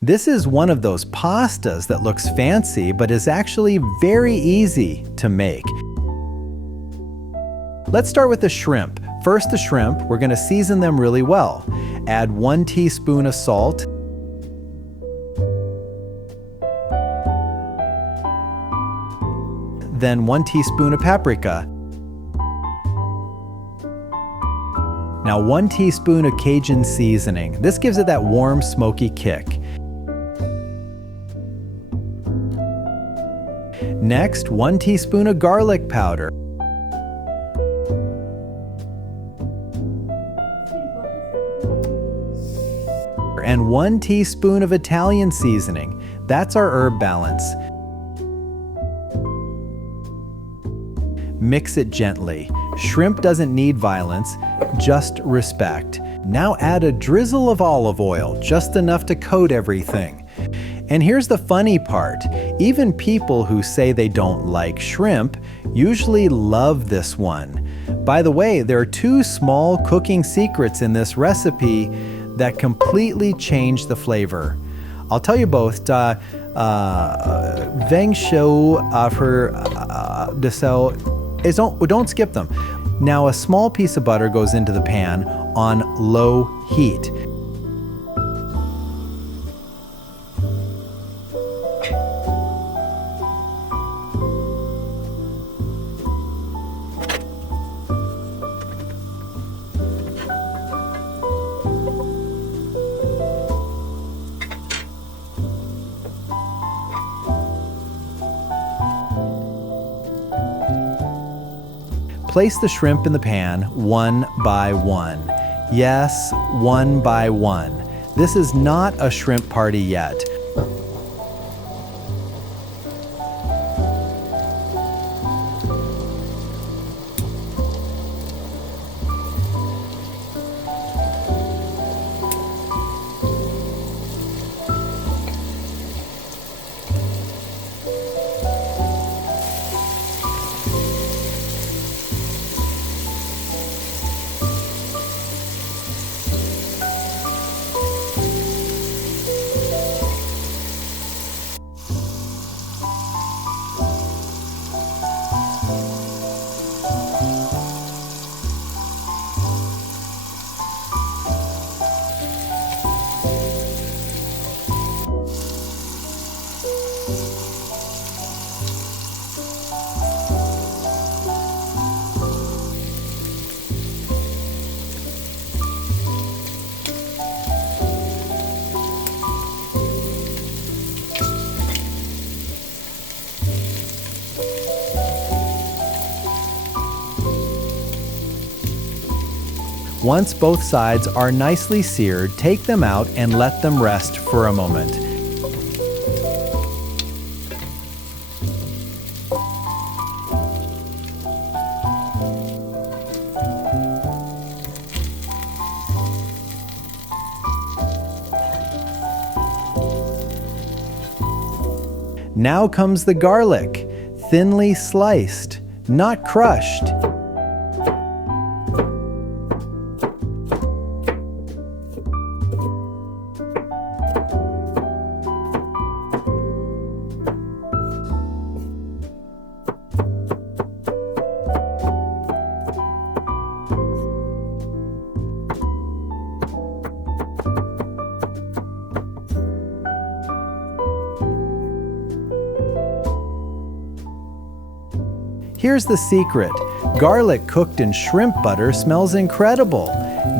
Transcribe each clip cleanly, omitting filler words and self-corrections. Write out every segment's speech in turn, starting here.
This is one of those pastas that looks fancy but is actually very easy to make. Let's start with the shrimp. First, the shrimp, we're going to season them really well. Add 1 teaspoon of salt. Then 1 teaspoon of paprika. Now 1 teaspoon of Cajun seasoning. This gives it that warm, smoky kick. Next, 1 teaspoon of garlic powder. And 1 teaspoon of Italian seasoning. That's our herb balance. Mix it gently. Shrimp doesn't need violence, just respect. Now add a drizzle of olive oil, just enough to coat everything. And here's the funny part. Even people who say they don't like shrimp usually love this one. By the way, there are 2 small cooking secrets in this recipe that completely change the flavor. I'll tell you both. Don't skip them. Now a small piece of butter goes into the pan on low heat. Place the shrimp in the pan one by one. Yes, one by one. This is not a shrimp party yet. Once both sides are nicely seared, take them out and let them rest for a moment. Now comes the garlic, thinly sliced, not crushed. Here's the secret. Garlic cooked in shrimp butter smells incredible.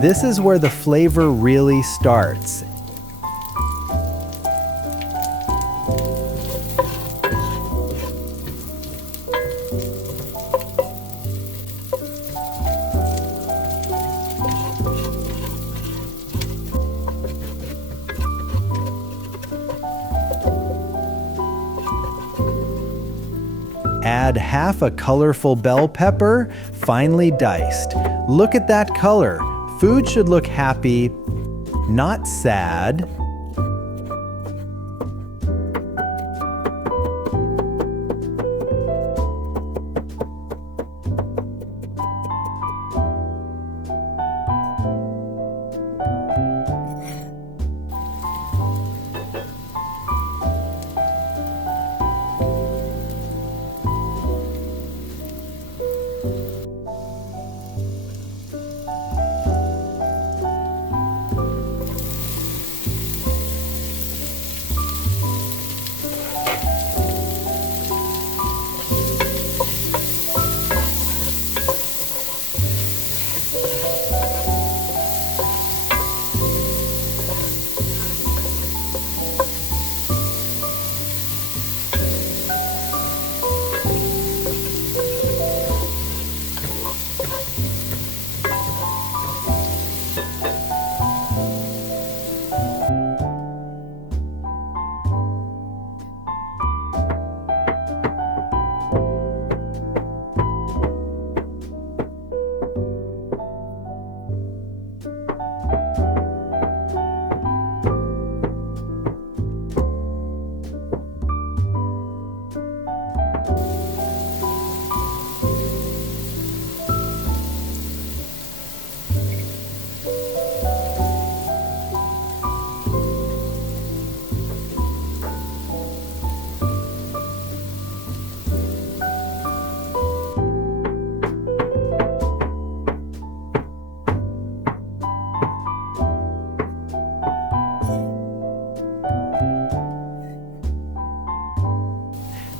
This is where the flavor really starts. Add half a colorful bell pepper, finely diced. Look at that color. Food should look happy, not sad.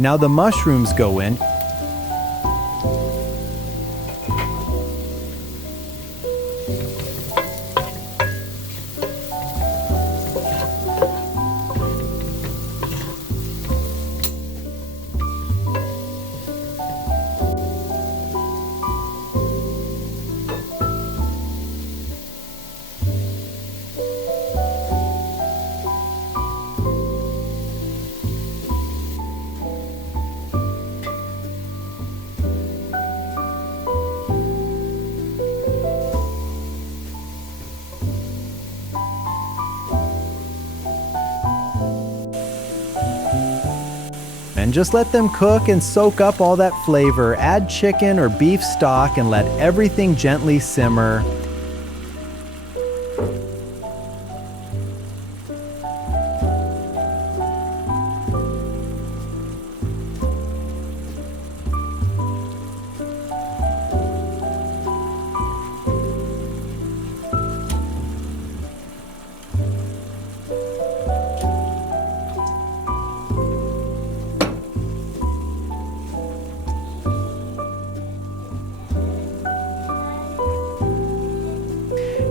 Now the mushrooms go in. And just let them cook and soak up all that flavor. Add chicken or beef stock and let everything gently simmer.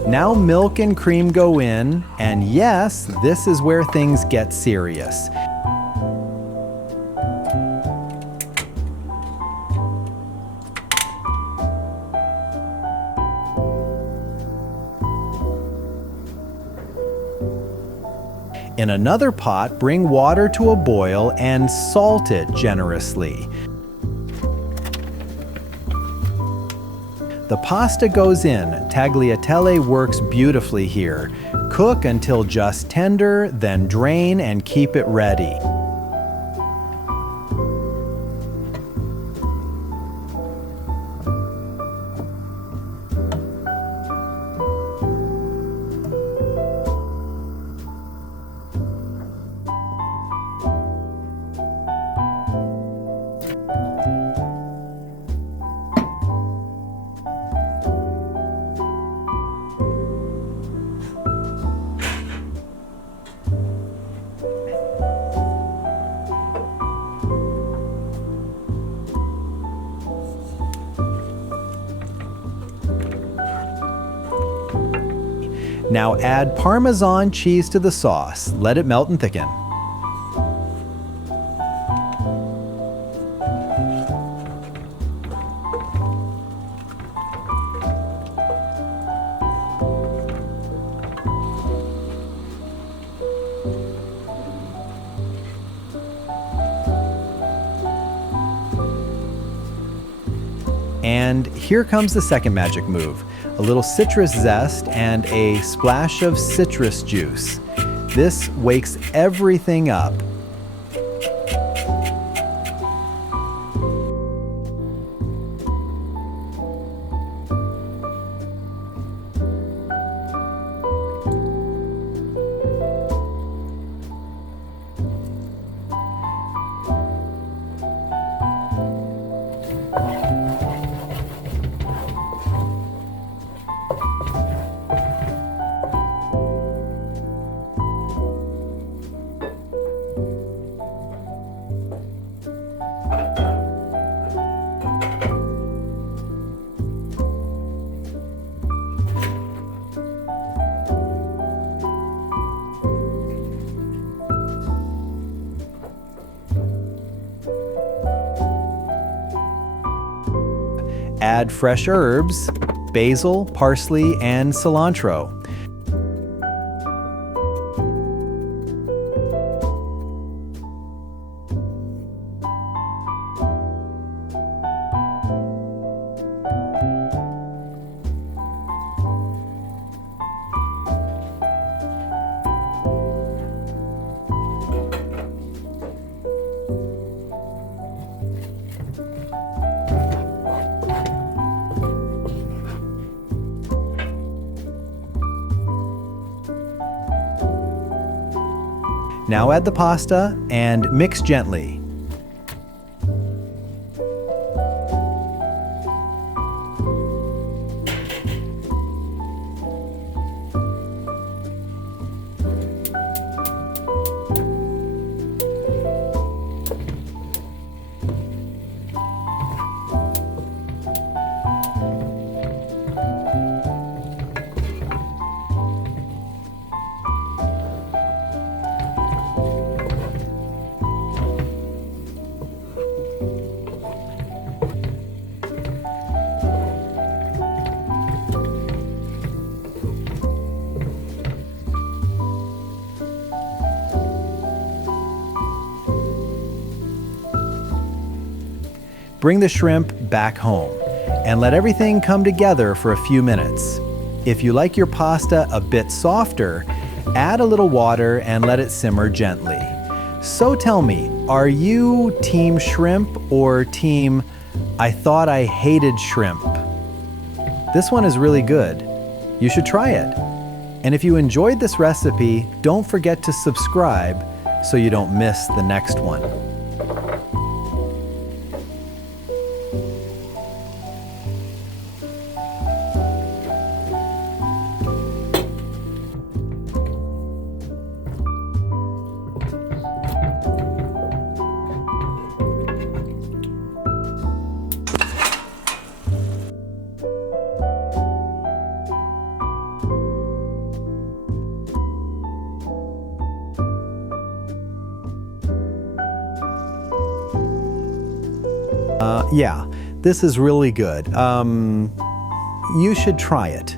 Now milk and cream go in, and yes, this is where things get serious. In another pot, bring water to a boil and salt it generously. The pasta goes in. Tagliatelle works beautifully here. Cook until just tender, then drain and keep it ready. Now add Parmesan cheese to the sauce. Let it melt and thicken. And here comes the second magic move. A little citrus zest and a splash of citrus juice. This wakes everything up. Add fresh herbs, basil, parsley, and cilantro. Now add the pasta and mix gently. Bring the shrimp back home and let everything come together for a few minutes. If you like your pasta a bit softer, add a little water and let it simmer gently. So tell me, are you team shrimp or team I thought I hated shrimp? This one is really good. You should try it. And if you enjoyed this recipe, don't forget to subscribe so you don't miss the next one. Yeah, this is really good. You should try it.